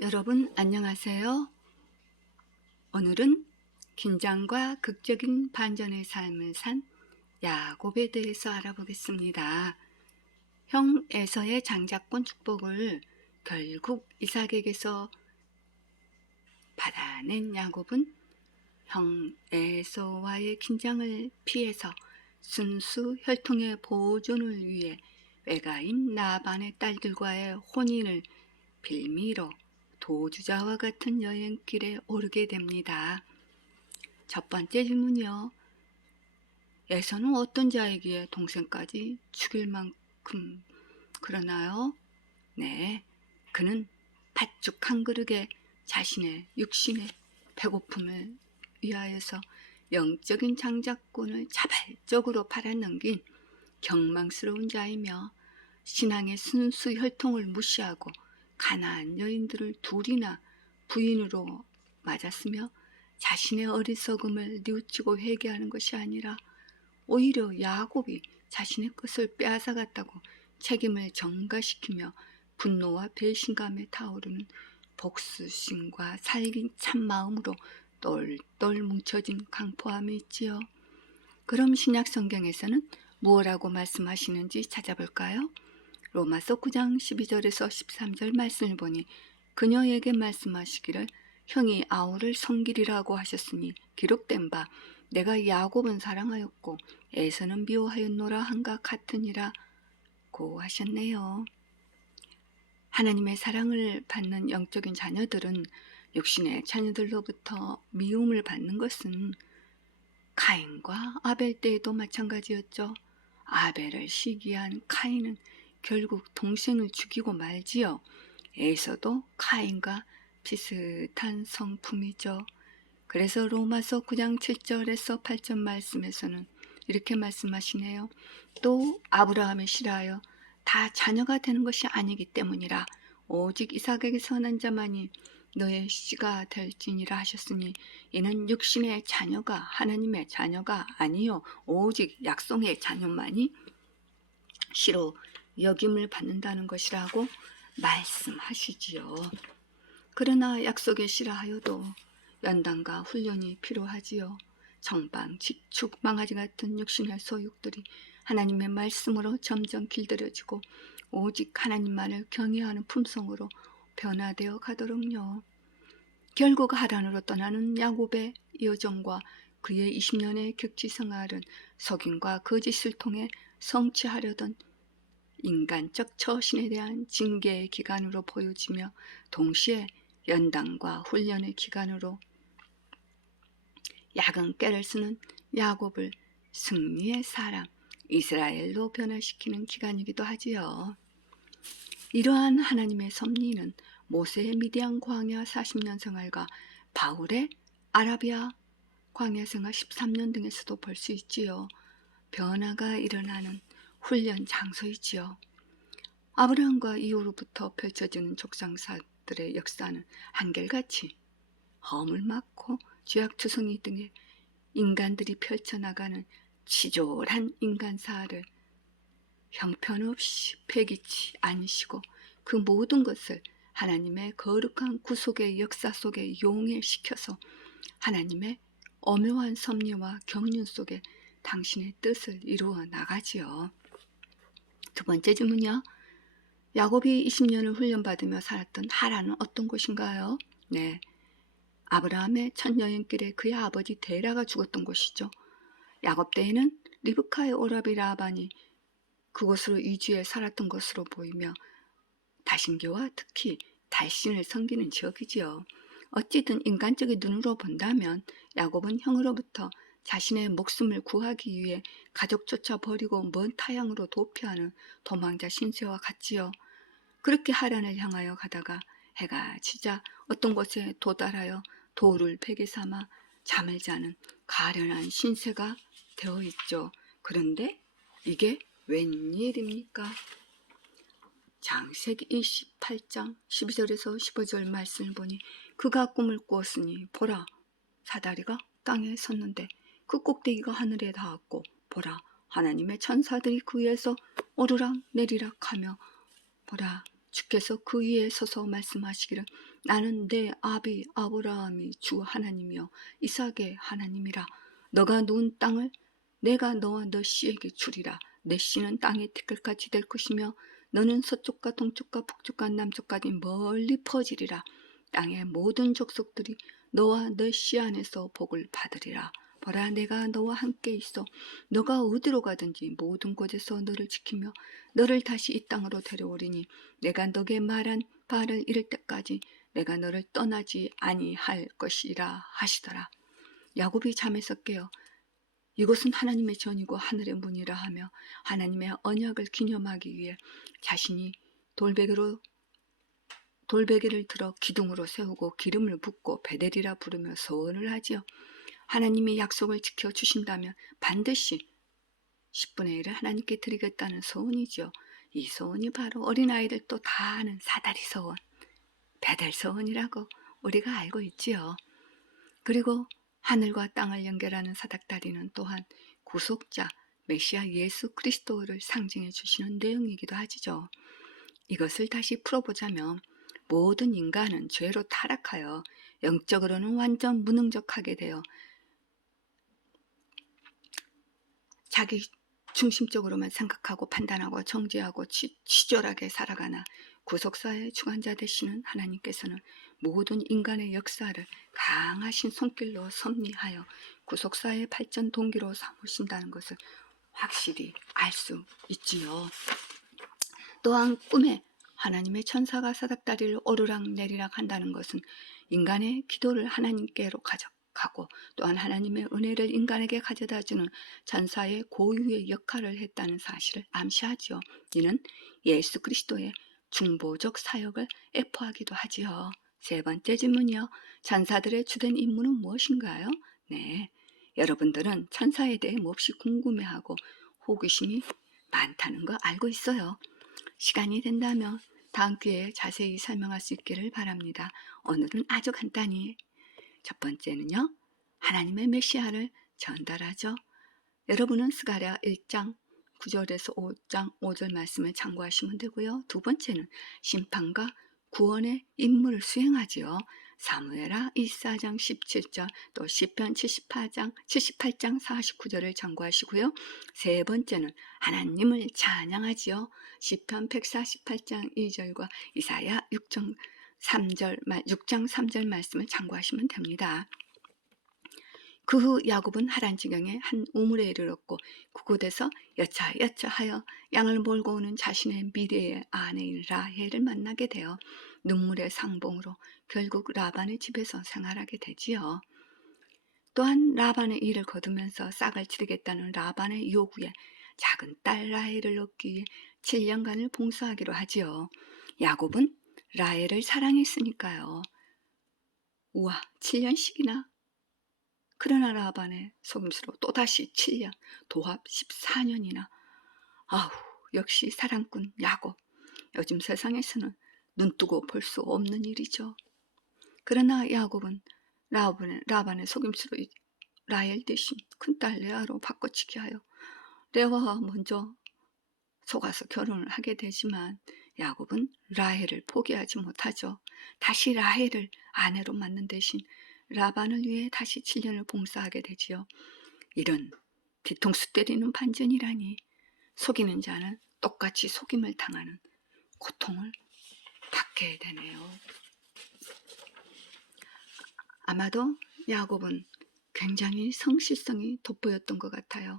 여러분 안녕하세요. 오늘은 긴장과 극적인 반전의 삶을 산 야곱에 대해서 알아보겠습니다. 형 에서의 장자권 축복을 결국 이삭에게서 받아낸 야곱은 형 에서와의 긴장을 피해서 순수 혈통의 보존을 위해 외가인 라반의 딸들과의 혼인을 빌미로 도주자와 같은 여행길에 오르게 됩니다. 첫 번째 질문이요. 에서는 어떤 자이기에 동생까지 죽일 만큼 그러나요? 네, 그는 팥죽 한 그릇에 자신의 육신의 배고픔을 위하여서 영적인 장자권을 자발적으로 팔아넘긴 경망스러운 자이며 신앙의 순수 혈통을 무시하고 가나안 여인들을 둘이나 부인으로 맞았으며 자신의 어리석음을 뉘우치고 회개하는 것이 아니라 오히려 야곱이 자신의 것을 빼앗아갔다고 책임을 전가시키며 분노와 배신감에 타오르는 복수심과 살긴 참마음으로 똘똘 뭉쳐진 강포함이 있지요. 그럼 신약 성경에서는 무엇라고 말씀하시는지 찾아볼까요? 로마서 9장 12절에서 13절 말씀을 보니 그녀에게 말씀하시기를 형이 아우를 섬기리라고 하셨으니 기록된 바 내가 야곱은 사랑하였고 에서는 미워하였노라 한가 같으니라 고 하셨네요. 하나님의 사랑을 받는 영적인 자녀들은 육신의 자녀들로부터 미움을 받는 것은 카인과 아벨 때에도 마찬가지였죠. 아벨을 시기한 카인은 결국 동생을 죽이고 말지요. 에서도 카인과 비슷한 성품이죠. 그래서 로마서 9장 7절에서 8절 말씀에서는 이렇게 말씀하시네요. 또 아브라함의 실하여 다 자녀가 되는 것이 아니기 때문이라 오직 이삭에게 선한 자만이 너의 씨가 될지니라 하셨으니 이는 육신의 자녀가 하나님의 자녀가 아니요 오직 약속의 자녀만이 씨로 여김을 받는다는 것이라고 말씀하시지요. 그러나 약속의 씨라 하여도 연단과 훈련이 필요하지요. 정방, 지축, 망아지 같은 육신의 소욕들이 하나님의 말씀으로 점점 길들여지고 오직 하나님만을 경외하는 품성으로 변화되어 가도록요. 결국 하란으로 떠나는 야곱의 여정과 그의 20년의 격지 생활은 속임과 거짓을 통해 성취하려던 인간적 처신에 대한 징계의 기간으로 보여지며 동시에 연단과 훈련의 기간으로 야근 깨를 쓰는 야곱을 승리의 사람 이스라엘로 변화시키는 기간이기도 하지요. 이러한 하나님의 섭리는 모세의 미디안 광야 40년 생활과 바울의 아라비아 광야 생활 13년 등에서도 볼 수 있지요. 변화가 일어나는 훈련 장소이지요. 아브라함과 이후로부터 펼쳐지는 족장사들의 역사는 한결같이 허물 많고 죄악투성이 등의 인간들이 펼쳐나가는 치졸한 인간사를 형편없이 배기치 않으시고 그 모든 것을 하나님의 거룩한 구속의 역사 속에 용해시켜서 하나님의 엄묘한 섭리와 경륜 속에 당신의 뜻을 이루어 나가지요. 두 번째 질문이요. 야곱이 20년을 훈련받으며 살았던 하란은 어떤 곳인가요? 네, 아브라함의 첫 여행길에 그의 아버지 데라가 죽었던 곳이죠. 야곱 때에는 리브카의 오라비 라반이 그곳으로 이주해 살았던 것으로 보이며 다신교와 특히 달신을 섬기는 지역이지요. 어찌든 인간적인 눈으로 본다면 야곱은 형으로부터 자신의 목숨을 구하기 위해 가족조차 버리고 먼 타향으로 도피하는 도망자 신세와 같지요. 그렇게 하란을 향하여 가다가 해가 지자 어떤 곳에 도달하여 돌을 베개 삼아 잠을 자는 가련한 신세가 되어 있죠. 그런데 이게 웬일입니까? 창세기 28장 12절에서 15절 말씀을 보니 그가 꿈을 꾸었으니 보라 사다리가 땅에 섰는데 그 꼭대기가 하늘에 닿았고 보라 하나님의 천사들이 그 위에서 오르락 내리락 하며 보라 주께서 그 위에 서서 말씀하시기를 나는 내 아비 아브라함이 주 하나님이요 이삭의 하나님이라. 너가 누운 땅을 내가 너와 너 씨에게 주리라. 내 씨는 땅의 티끌같이 될 것이며 너는 서쪽과 동쪽과 북쪽과 남쪽까지 멀리 퍼지리라. 땅의 모든 족속들이 너와 너 씨 안에서 복을 받으리라. 보라, 내가 너와 함께 있어 너가 어디로 가든지 모든 곳에서 너를 지키며 너를 다시 이 땅으로 데려오리니 내가 너게 말한 바를 이룰 때까지 내가 너를 떠나지 아니할 것이라 하시더라. 야곱이 잠에서 깨어 이곳은 하나님의 전이고 하늘의 문이라 하며 하나님의 언약을 기념하기 위해 자신이 돌베개를 들어 기둥으로 세우고 기름을 붓고 베델이라 부르며 서원을 하지요. 하나님이 약속을 지켜주신다면 반드시 10분의 1을 하나님께 드리겠다는 서원이지요. 이 서원이 바로 어린아이들도 다 아는 사다리 서원, 베델 서원이라고 우리가 알고 있지요. 그리고 하늘과 땅을 연결하는 사닥다리는 또한 구속자 메시아 예수 그리스도를 상징해 주시는 내용이기도 하지요. 이것을 다시 풀어보자면 모든 인간은 죄로 타락하여 영적으로는 완전 무능력하게 되어 자기 중심적으로만 생각하고 판단하고 정죄하고 치졸하게 살아가나 구속사의 주관자 되시는 하나님께서는 모든 인간의 역사를 강하신 손길로 섭리하여 구속사의 발전 동기로 삼으신다는 것을 확실히 알 수 있지요. 또한 꿈에 하나님의 천사가 사닥다리를 오르락내리락 한다는 것은 인간의 기도를 하나님께로 가져가고 또한 하나님의 은혜를 인간에게 가져다주는 천사의 고유의 역할을 했다는 사실을 암시하지요. 이는 예수 그리스도의 중보적 사역을 애포하기도 하지요. 세 번째 질문이요. 천사들의 주된 임무는 무엇인가요? 네, 여러분들은 천사에 대해 몹시 궁금해하고 호기심이 많다는 거 알고 있어요. 시간이 된다면 다음 기회에 자세히 설명할 수 있기를 바랍니다. 오늘은 아주 간단히 첫 번째는요. 하나님의 메시아를 전달하죠. 여러분은 스가랴 1장 9절에서 5장 5절 말씀을 참고하시면 되고요. 두 번째는 심판과 구원의 임무를 수행하지요. 사무엘하 24장 17절 또 시편 78장 49절을 참고하시고요. 세 번째는 하나님을 찬양하지요. 시편 148장 2절과 이사야 6장 3절 말씀을 참고하시면 됩니다. 그 후 야곱은 하란 지경에 한 우물에 이르렀고 그곳에서 여차하여 양을 몰고 오는 자신의 미래의 아내인 라헬을 만나게 되어 눈물의 상봉으로 결국 라반의 집에서 생활하게 되지요. 또한 라반의 일을 거두면서 싹을 치르겠다는 라반의 요구에 작은 딸 라헬을 얻기 위해 7년간을 봉사하기로 하지요. 야곱은 라헬을 사랑했으니까요. 우와, 7년씩이나? 그러나 라반의 속임수로 또다시 7년, 도합 14년이나. 아우, 역시 사랑꾼 야곱. 요즘 세상에서는 눈뜨고 볼 수 없는 일이죠. 그러나 야곱은 라반의 속임수로 라헬 대신 큰딸 레아로 바꿔치기 하여 레아와 먼저 속아서 결혼을 하게 되지만 야곱은 라헬을 포기하지 못하죠. 다시 라헬을 아내로 맞는 대신 라반을 위해 다시 7년을 봉사하게 되지요. 이런 뒤통수 때리는 반전이라니. 속이는 자는 똑같이 속임을 당하는 고통을 받게 되네요. 아마도 야곱은 굉장히 성실성이 돋보였던 것 같아요.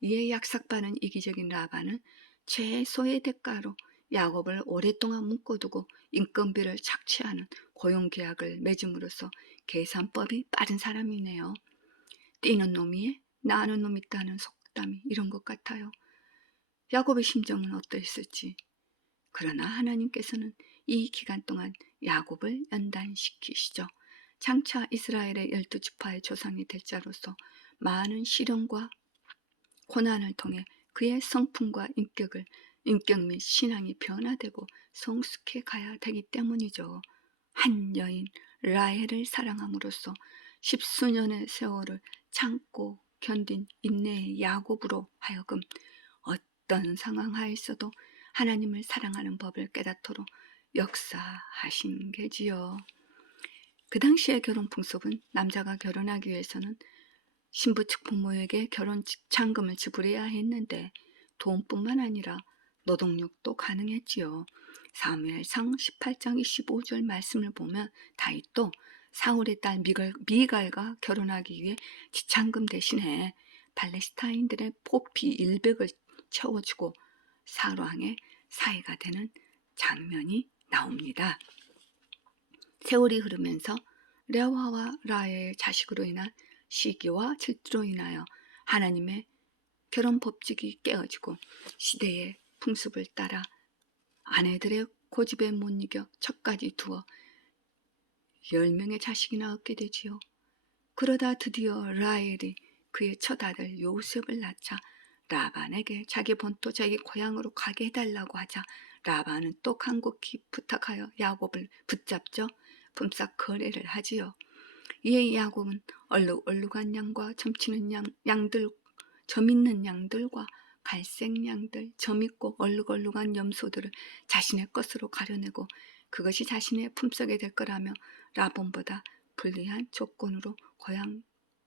이에 약삭받은 이기적인 라반은 최소의 대가로 야곱을 오랫동안 묶어두고 인건비를 착취하는 고용계약을 맺음으로써 계산법이 빠른 사람이네요. 뛰는 놈이 나는 놈 있다는 속담이 이런 것 같아요. 야곱의 심정은 어떠했을지. 그러나 하나님께서는 이 기간 동안 야곱을 연단시키시죠. 장차 이스라엘의 12지파의 조상이 될 자로서 많은 시련과 고난을 통해 그의 성품과 인격 및 신앙이 변화되고 성숙해 가야 되기 때문이죠. 한 여인 라헬을 사랑함으로써 10수년의 세월을 참고 견딘 인내의 야곱으로 하여금 어떤 상황 하에서도 하나님을 사랑하는 법을 깨닫도록 역사하신 게지요. 그 당시의 결혼 풍습은 남자가 결혼하기 위해서는 신부 측 부모에게 결혼 장금을 지불해야 했는데 돈뿐만 아니라 노동력도 가능했지요. 사무엘상 18장 25절 말씀을 보면 다윗도 사울의 딸 미갈과 결혼하기 위해 지참금 대신에 팔레스타인들의 포피 100을 채워주고 사울왕의 사이가 되는 장면이 나옵니다. 세월이 흐르면서 레와와 라의 자식으로 인한 시기와 질투로 인하여 하나님의 결혼 법칙이 깨어지고 시대의 풍습을 따라 아내들의 고집에 못 이겨 척까지 두어 10명의 자식이나 얻게 되지요. 그러다 드디어 라헬이 그의 첫 아들 요셉을 낳자 라반에게 자기 본토 자기 고향으로 가게 해달라고 하자 라반은 또 간곡히 부탁하여 야곱을 붙잡죠. 품삯 거래를 하지요. 이에 야곱은 얼룩얼룩한 양과 점 있는 양들과 갈색 양들, 점 있고 얼룩얼룩한 염소들을 자신의 것으로 가려내고 그것이 자신의 품삯이 될 거라며 라반보다 불리한 조건으로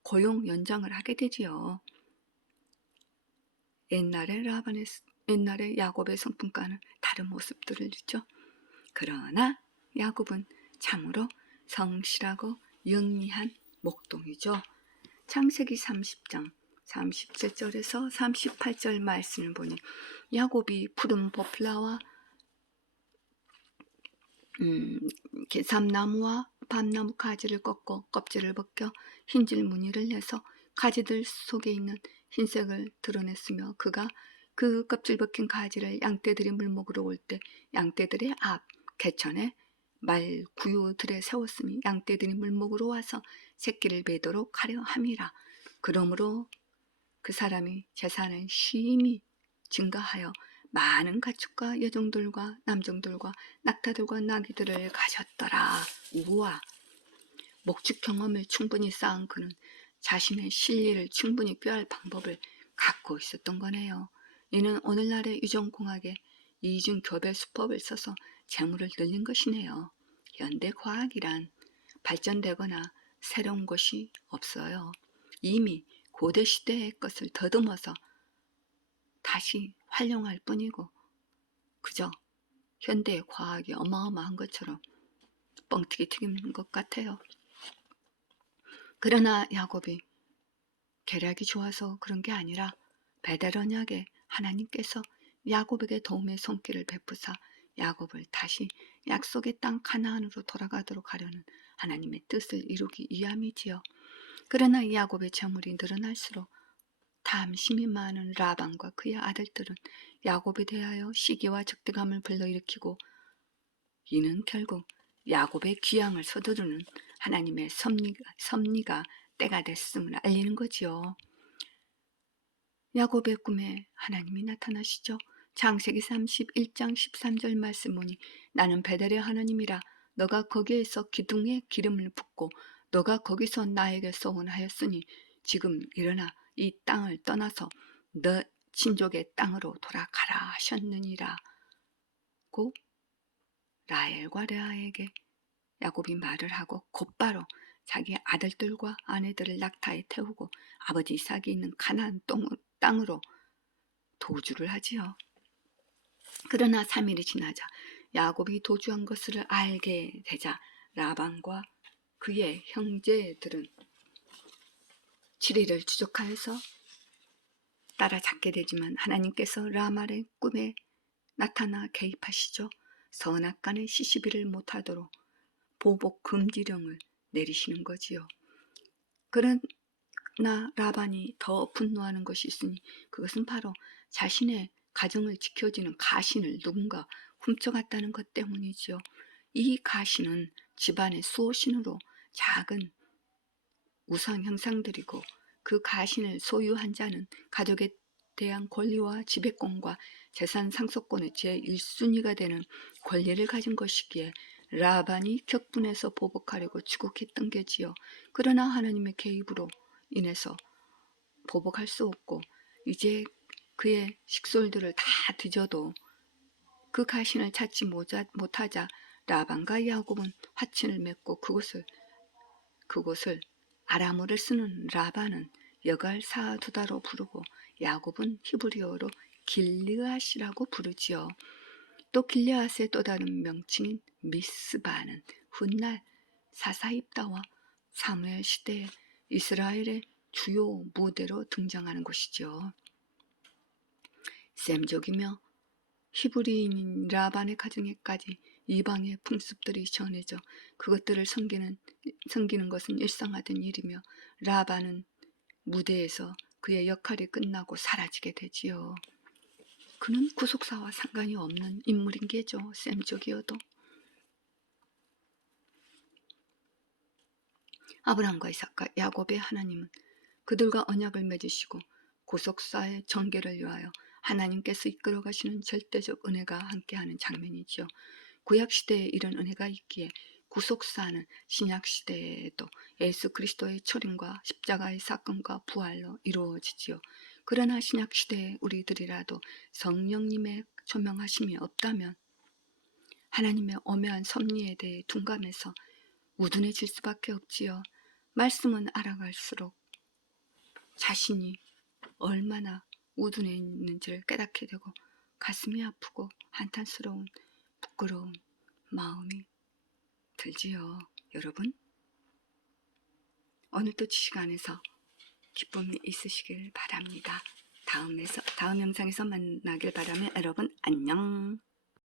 고용 연장을 하게 되지요. 옛날에 야곱의 성품과는 다른 모습들을 죠. 그러나 야곱은 참으로 성실하고 영리한 목동이죠. 창세기 30장 37절에서 38절 말씀을 보니 야곱이 푸른 포플라와 삼나무와 밤나무 가지를 꺾고 껍질을 벗겨 흰질 무늬를 내서 가지들 속에 있는 흰색을 드러냈으며 그가 그 껍질 벗긴 가지를 양떼들이 물먹으러 올 때 양떼들의 앞 개천에 말 구유들에 세웠으니 양떼들이 물먹으러 와서 새끼를 베도록 하려 함이라. 그러므로 그 사람이 재산을 심히 증가하여 많은 가축과 여종들과 남종들과 낙타들과 나귀들을 가졌더라. 우와! 목축 경험을 충분히 쌓은 그는 자신의 실리를 충분히 꾀할 방법을 갖고 있었던 거네요. 이는 오늘날의 유전공학에 이중교배 수법을 써서 재물을 늘린 것이네요. 현대 과학이란 발전되거나 새로운 것이 없어요. 이미 고대 시대의 것을 더듬어서 다시 활용할 뿐이고 그저 현대의 과학이 어마어마한 것처럼 뻥튀기 튀기는 것 같아요. 그러나 야곱이 계략이 좋아서 그런 게 아니라 베델 언약에 하나님께서 야곱에게 도움의 손길을 베푸사 야곱을 다시 약속의 땅 가나안으로 돌아가도록 하려는 하나님의 뜻을 이루기 위함이지요. 그러나 야곱의 재물이 늘어날수록 탐심이 많은 라반과 그의 아들들은 야곱에 대하여 시기와 적대감을 불러일으키고 이는 결국 야곱의 귀양을 서두르는 하나님의 섭리가 때가 됐음을 알리는 거지요. 야곱의 꿈에 하나님이 나타나시죠. 창세기 31장 13절 말씀 보니 나는 베델의 하나님이라 너가 거기에서 기둥에 기름을 붓고 너가 거기서 나에게 서원하였으니 지금 일어나 이 땅을 떠나서 너 친족의 땅으로 돌아가라 하셨느니라. 고 라헬과 레아에게 야곱이 말을 하고 곧바로 자기 아들들과 아내들을 낙타에 태우고 아버지 이삭이 있는 가나안 땅으로 도주를 하지요. 그러나 3일이 지나자 야곱이 도주한 것을 알게 되자 라반과 그의 형제들은 7일을 추적하여서 따라잡게 되지만 하나님께서 라말의 꿈에 나타나 개입하시죠. 선악간의 시시비를 못하도록 보복 금지령을 내리시는 거지요. 그러나 라반이 더 분노하는 것이 있으니 그것은 바로 자신의 가정을 지켜주는 가신을 누군가 훔쳐갔다는 것 때문이지요. 이 가신은 집안의 수호신으로 작은 우상 형상들이고 그 가신을 소유한 자는 가족에 대한 권리와 지배권과 재산 상속권의 제1순위가 되는 권리를 가진 것이기에 라반이 격분해서 보복하려고 추국했던 게지요. 그러나 하나님의 개입으로 인해서 보복할 수 없고 이제 그의 식솔들을 다 뒤져도 그 가신을 찾지 못하자 라반과 야곱은 화친을 맺고 그곳을 아람어를 쓰는 라반은 여갈 사두다로 부르고 야곱은 히브리어로 길르앗이라고 부르지요. 또 길르앗의 또 다른 명칭인 미스바는 훗날 사사입다와 사무엘 시대에 이스라엘의 주요 무대로 등장하는 곳이죠. 셈족이며 히브리인인 라반의 가정에까지 이방의 풍습들이 전해져 그것들을 섬기는 것은 일상화된 일이며 라반은 무대에서 그의 역할이 끝나고 사라지게 되지요. 그는 구속사와 상관이 없는 인물인 게죠. 셈족이어도. 아브라함과 이삭과 야곱의 하나님은 그들과 언약을 맺으시고 구속사의 전개를 위하여 하나님께서 이끌어 가시는 절대적 은혜가 함께하는 장면이지요. 구약시대에 이런 은혜가 있기에 구속사는 신약시대에도 예수 그리스도의 초림과 십자가의 사건과 부활로 이루어지지요. 그러나 신약시대에 우리들이라도 성령님의 조명하심이 없다면 하나님의 오묘한 섭리에 대해 둔감해서 우둔해질 수밖에 없지요. 말씀은 알아갈수록 자신이 얼마나 우둔해 있는지를 깨닫게 되고 가슴이 아프고 한탄스러운 부끄러운 마음이 들지요. 여러분, 오늘도 이 시간에서 기쁨이 있으시길 바랍니다. 다음 영상에서 만나길 바라며 여러분 안녕.